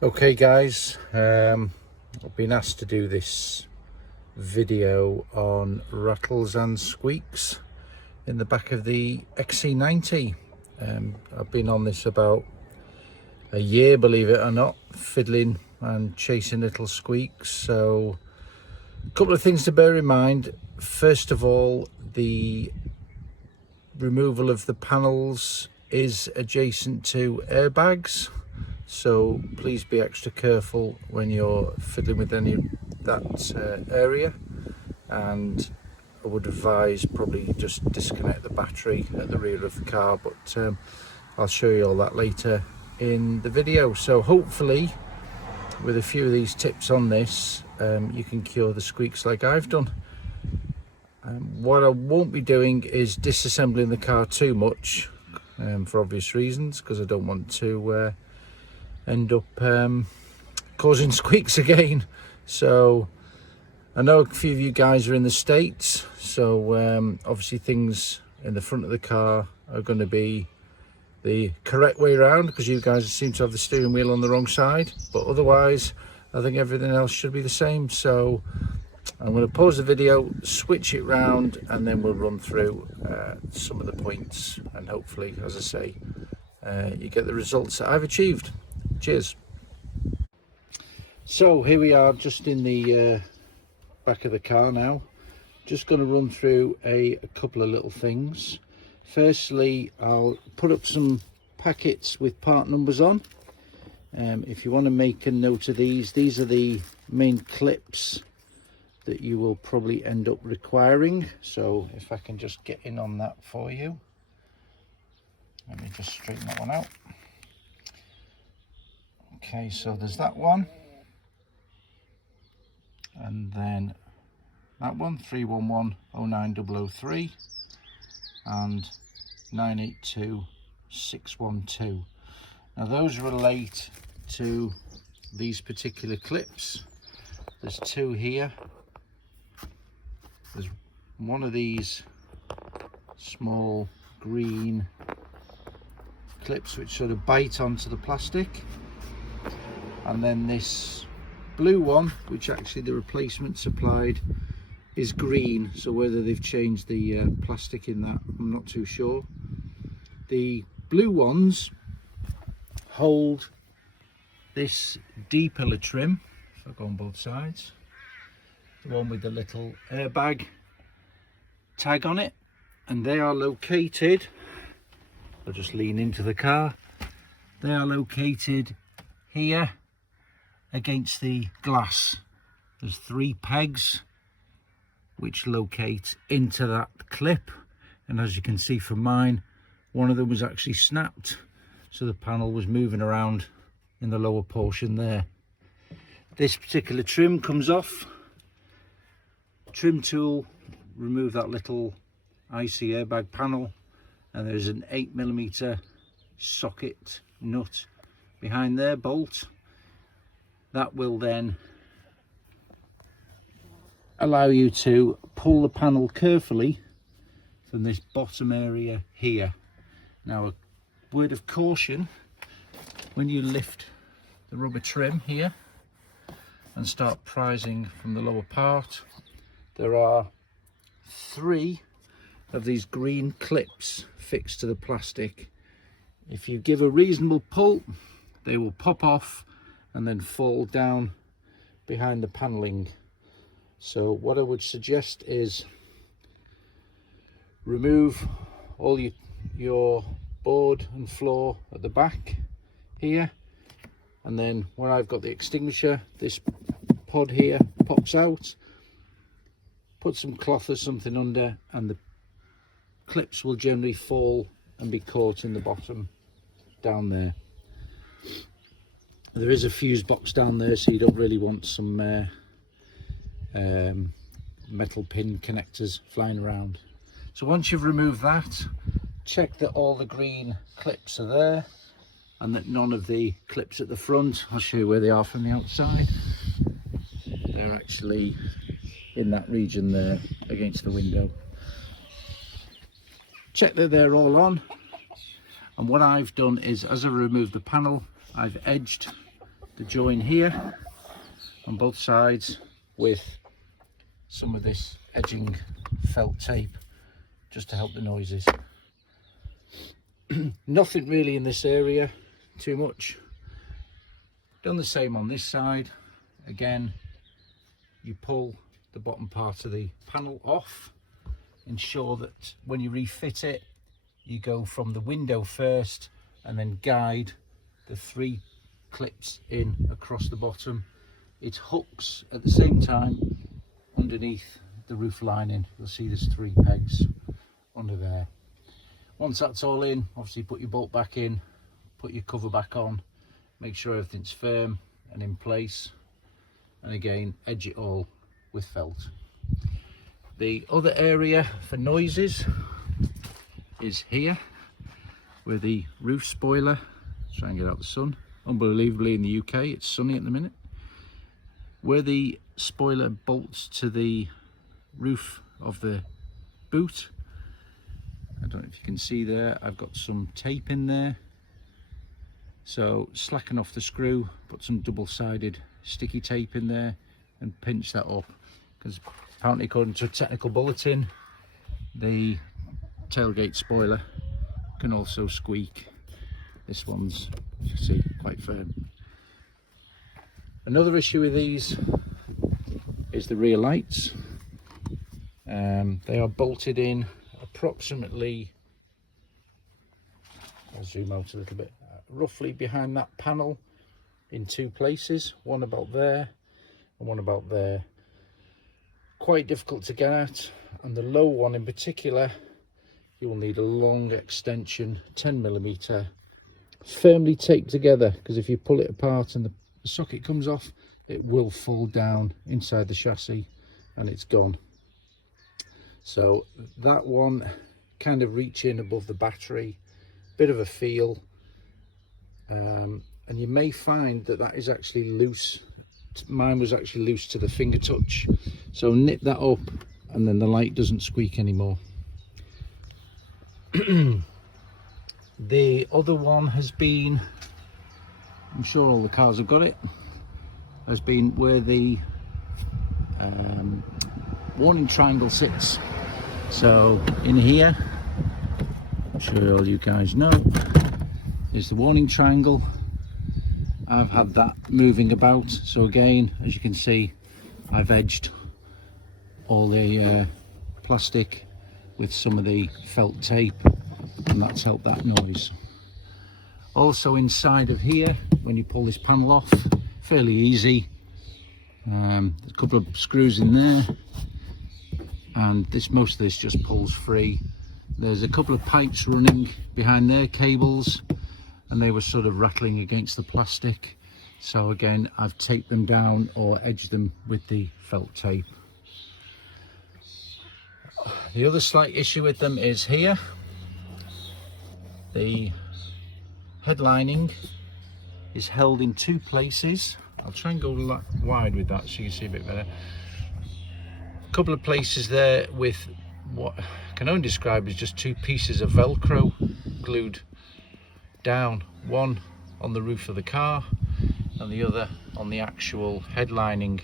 Okay guys, I've been asked to do this video on rattles and squeaks in the back of the XC90. I've been on this about a year, believe it or not, fiddling and chasing little squeaks. So a couple of things to bear in mind. First of all, the removal of the panels is adjacent to airbags. So please be extra careful when you're fiddling with any of that area, and I would advise probably just disconnect the battery at the rear of the car, but I'll show you all that later in the video. So hopefully with a few of these tips on this you can cure the squeaks like I've done. What I won't be doing is disassembling the car too much for obvious reasons, because I don't want to end up causing squeaks again. So I know a few of you guys are in the States, so obviously things in the front of the car are going to be the correct way around, because you guys seem to have the steering wheel on the wrong side, but otherwise I think everything else should be the same. So I'm going to pause the video, switch it round, and then we'll run through some of the points, and hopefully, as I say, you get the results that I've achieved. Cheers. So here we are, just in the back of the car now. Just going to run through a couple of little things. Firstly, I'll put up some packets with part numbers on. If you want to make a note of these are the main clips that you will probably end up requiring. So if I can just get in on that for you. Let me just straighten that one out. Okay, so there's that one, and then that one, 311-09003 and 982612. Now those relate to these particular clips. There's two here. There's one of these small green clips which sort of bite onto the plastic, and then this blue one, which actually the replacement supplied is green. So whether they've changed the plastic in that, I'm not too sure. The blue ones hold this D-pillar trim, so I go on both sides, the one with the little airbag tag on it, and they are located, I'll just lean into the car, they are located here against the glass. There's 3 pegs which locate into that clip, and as you can see from mine, one of them was actually snapped, so the panel was moving around in the lower portion there. This particular trim comes off. Trim tool, remove that little IC airbag panel, and there's an 8mm socket nut behind there, bolt. That will then allow you to pull the panel carefully from this bottom area here. Now, a word of caution: when you lift the rubber trim here and start prising from the lower part, there are 3 of these green clips fixed to the plastic. If you give a reasonable pull, they will pop off and then fall down behind the paneling. So what I would suggest is remove all your board and floor at the back here, and then where I've got the extinguisher, this pod here pops out. Put some cloth or something under, and the clips will generally fall and be caught in the bottom down there. There is a fuse box down there, so you don't really want some metal pin connectors flying around. So once you've removed that, check that all the green clips are there and that none of the clips at the front, I'll show you where they are from the outside, they're actually in that region there against the window. Check that they're all on, and what I've done is, as I remove the panel, I've edged the join here on both sides with some of this edging felt tape just to help the noises. Nothing really in this area too much. Done the same on this side. Again, you pull the bottom part of the panel off. Ensure that when you refit it, you go from the window first and then guide the 3 clips in across the bottom. It hooks at the same time underneath the roof lining. You'll see there's 3 pegs under there. Once that's all in, obviously put your bolt back in, put your cover back on, make sure everything's firm and in place, and again edge it all with felt. The other area for noises is here, where the roof spoiler, try and get out the sun, unbelievably in the UK it's sunny at the minute, where the spoiler bolts to the roof of the boot. I don't know if you can see there, I've got some tape in there, so slacken off the screw, put some double-sided sticky tape in there and pinch that up, because apparently according to a technical bulletin the tailgate spoiler can also squeak. This one's, as you see, quite firm. Another issue with these is the rear lights. They are bolted in approximately, I'll zoom out a little bit, roughly behind that panel in 2 places, one about there and one about there. Quite difficult to get at, and the low one in particular, you will need a long extension, 10mm, firmly taped together, because if you pull it apart and the socket comes off, it will fall down inside the chassis and it's gone. So that one kind of reach in above the battery, bit of a feel, and you may find that that is actually loose. Mine was actually loose to the finger touch, so knit that up and then the light doesn't squeak anymore. The other one has been, I'm sure all the cars have got it, has been where the warning triangle sits. So in here, I'm sure all you guys know, is the warning triangle. I've had that moving about, so again, as you can see, I've edged all the plastic with some of the felt tape, and that's helped that noise. Also inside of here, when you pull this panel off, fairly easy. There's a couple of screws in there, and most of this just pulls free. There's a couple of pipes running behind their cables, and they were sort of rattling against the plastic, so again I've taped them down or edged them with the felt tape. The other slight issue with them is here, the head lining is held in 2 places. I'll try and go wide with that so you can see a bit better. A couple of places there with what I can only describe as just 2 pieces of Velcro glued down, one on the roof of the car and the other on the actual head lining.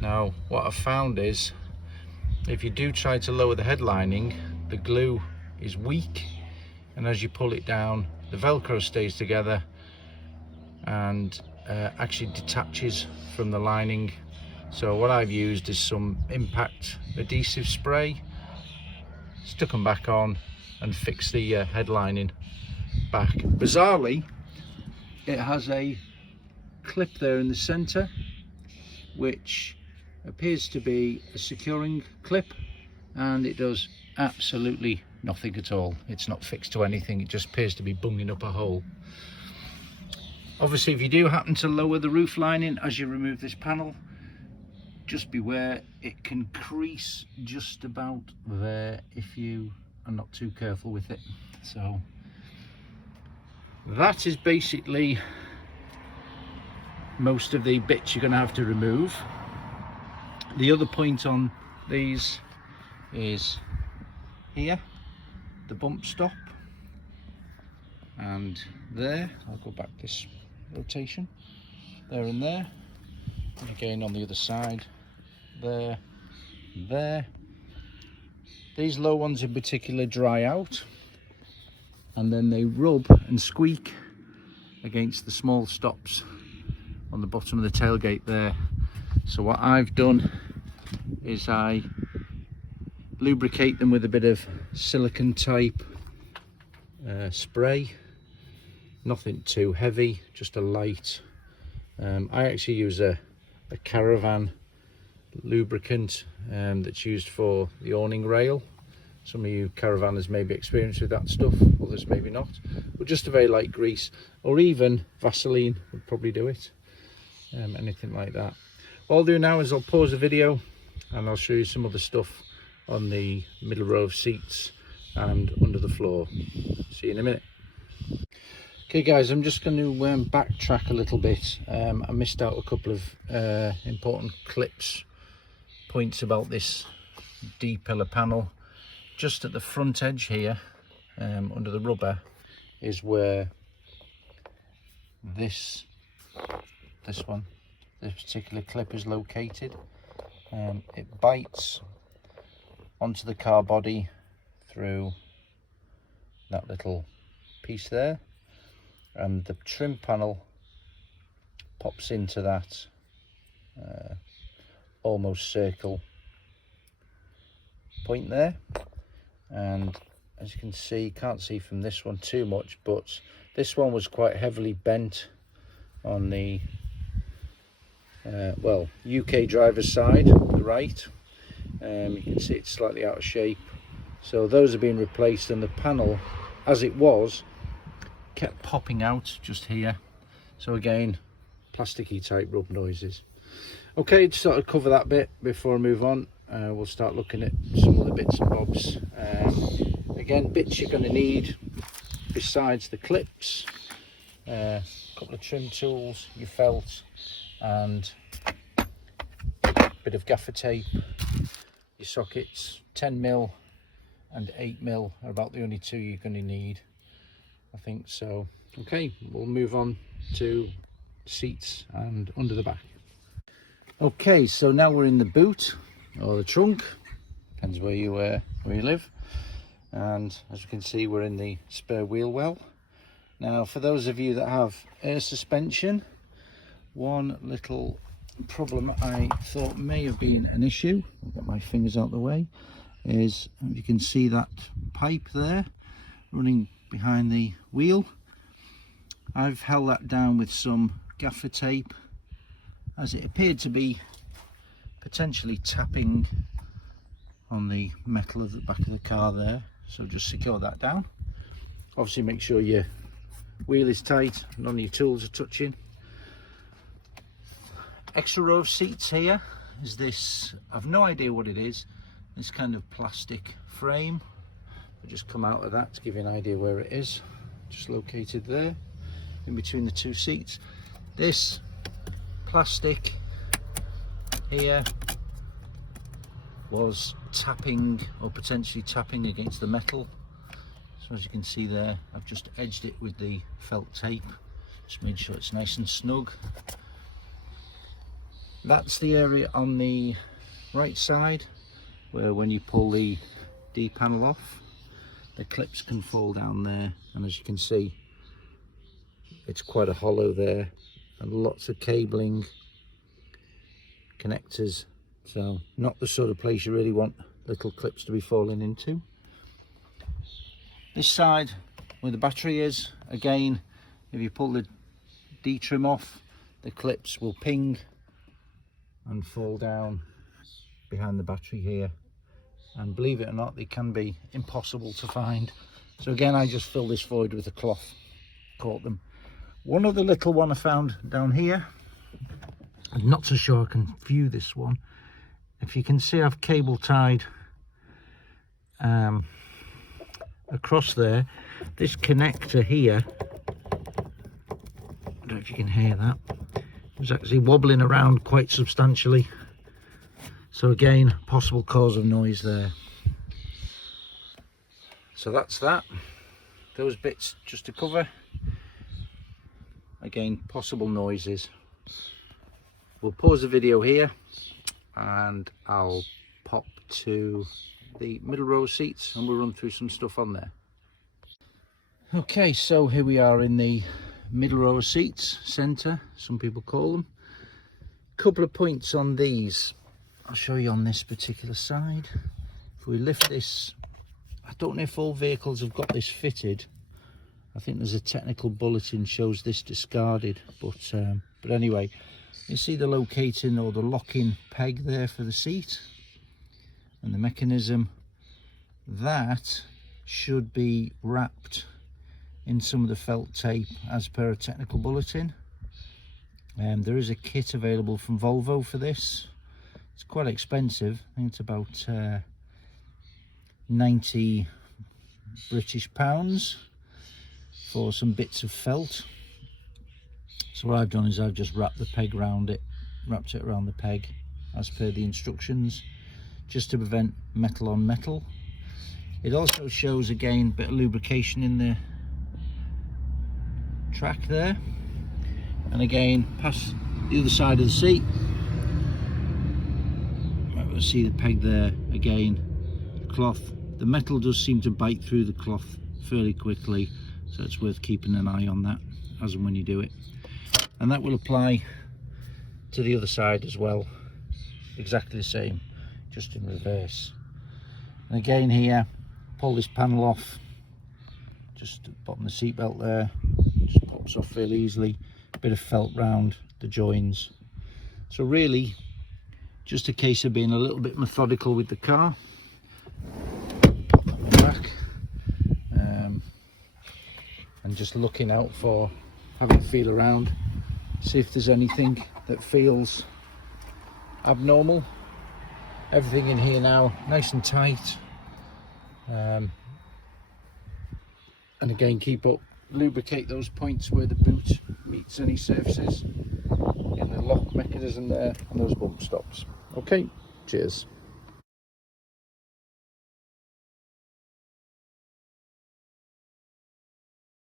Now what I've found is, if you do try to lower the head lining, the glue is weak, and as you pull it down, the Velcro stays together and actually detaches from the lining. So what I've used is some impact adhesive spray, stuck them back on and fixed the head lining back. Bizarrely, it has a clip there in the center which appears to be a securing clip, and it does absolutely nothing at all. It's not fixed to anything, it just appears to be bunging up a hole. Obviously, if you do happen to lower the roof lining as you remove this panel, just beware, it can crease just about there if you are not too careful with it. So that is basically most of the bits you're going to have to remove. The other point on these is here, the bump stop, and there, I'll go back this rotation, there and there, and again on the other side, there, there. These low ones in particular dry out, and then they rub and squeak against the small stops on the bottom of the tailgate there. So what I've done is I lubricate them with a bit of silicone type spray, nothing too heavy, just a light. I actually use a Caravan lubricant that's used for the awning rail. Some of you caravanners may be experienced with that stuff, others maybe not, but just a very light grease, or even Vaseline would probably do it, anything like that. What I'll do now is I'll pause the video and I'll show you some other stuff on the middle row of seats and under the floor. See you in a minute. Okay guys, I'm just going to backtrack a little bit. I missed out a couple of important points about this D-pillar panel. Just at the front edge here, under the rubber, is where this particular clip is located. It bites onto the car body through that little piece there, and the trim panel pops into that almost circle point there. And as you can see, can't see from this one too much, but this one was quite heavily bent on the well, UK driver's side, the right. You can see it's slightly out of shape, so those are being replaced, and the panel as it was kept popping out just here. So again, plasticky type rub noises. Okay, to sort of cover that bit before I move on, we'll start looking at some other bits and bobs. Again, bits you're going to need besides the clips, a couple of trim tools, your felt, and a bit of gaffer tape. Your sockets, 10mm and 8mm are about the only two you're going to need, I think so. Okay, we'll move on to seats and under the back. Okay, so now we're in the boot or the trunk, depends where you live, and as you can see, we're in the spare wheel well. Now, for those of you that have air suspension, one little problem I thought may have been an issue, I'll get my fingers out of the way, is you can see that pipe there running behind the wheel. I've held that down with some gaffer tape, as it appeared to be potentially tapping on the metal of the back of the car there. So just secure that down. Obviously make sure your wheel is tight, none of your tools are touching. Extra row of seats here is this, I've no idea what it is, this kind of plastic frame. I'll just come out of that to give you an idea where it is. Just located there in between the two seats. This plastic here was tapping, or potentially tapping, against the metal. So as you can see there, I've just edged it with the felt tape, just made sure it's nice and snug. That's the area on the right side where, when you pull the D panel off, the clips can fall down there, and as you can see, it's quite a hollow there, and lots of cabling, connectors, so not the sort of place you really want little clips to be falling into. This side where the battery is, again, if you pull the D trim off, the clips will ping and fall down behind the battery here, and believe it or not, they can be impossible to find. So again, I just fill this void with a cloth, caught them. One other little one I found down here, I'm not so sure I can view this one. If you can see, I've cable tied across there. This connector here, I don't know if you can hear that, it's actually wobbling around quite substantially. So again, possible cause of noise there. So that's that. Those bits just to cover. Again, possible noises. we'll pause the video here and I'll pop to the middle row seats and we'll run through some stuff on there. Okay, so here we are in the middle row seats, centre, some people call them. Couple of points on these. I'll show you on this particular side. If we lift this, I don't know if all vehicles have got this fitted. I think there's a technical bulletin shows this discarded, but anyway, you see the locating or the locking peg there for the seat and the mechanism. That should be wrapped in some of the felt tape as per a technical bulletin. There is a kit available from Volvo for this. It's quite expensive. I think it's about 90 British pounds for some bits of felt. So what I've done is I've just wrapped the peg around it, wrapped it around the peg as per the instructions, just to prevent metal on metal. It also shows again a bit of lubrication in the track there, and again past the other side of the seat. We'll see the peg there again. Cloth, the metal does seem to bite through the cloth fairly quickly, so it's worth keeping an eye on that as and when you do it. And that will apply to the other side as well, exactly the same, just in reverse. And again here, pull this panel off, just at the bottom of the seat belt there, just pops off fairly easily. A bit of felt round the joins. So really just a case of being a little bit methodical with the car. Back, and just looking out for, having a feel around, see if there's anything that feels abnormal. Everything in here now nice and tight, and again keep up, lubricate those points where the boot meets any surfaces in the lock mechanism there and those bump stops. Okay, cheers.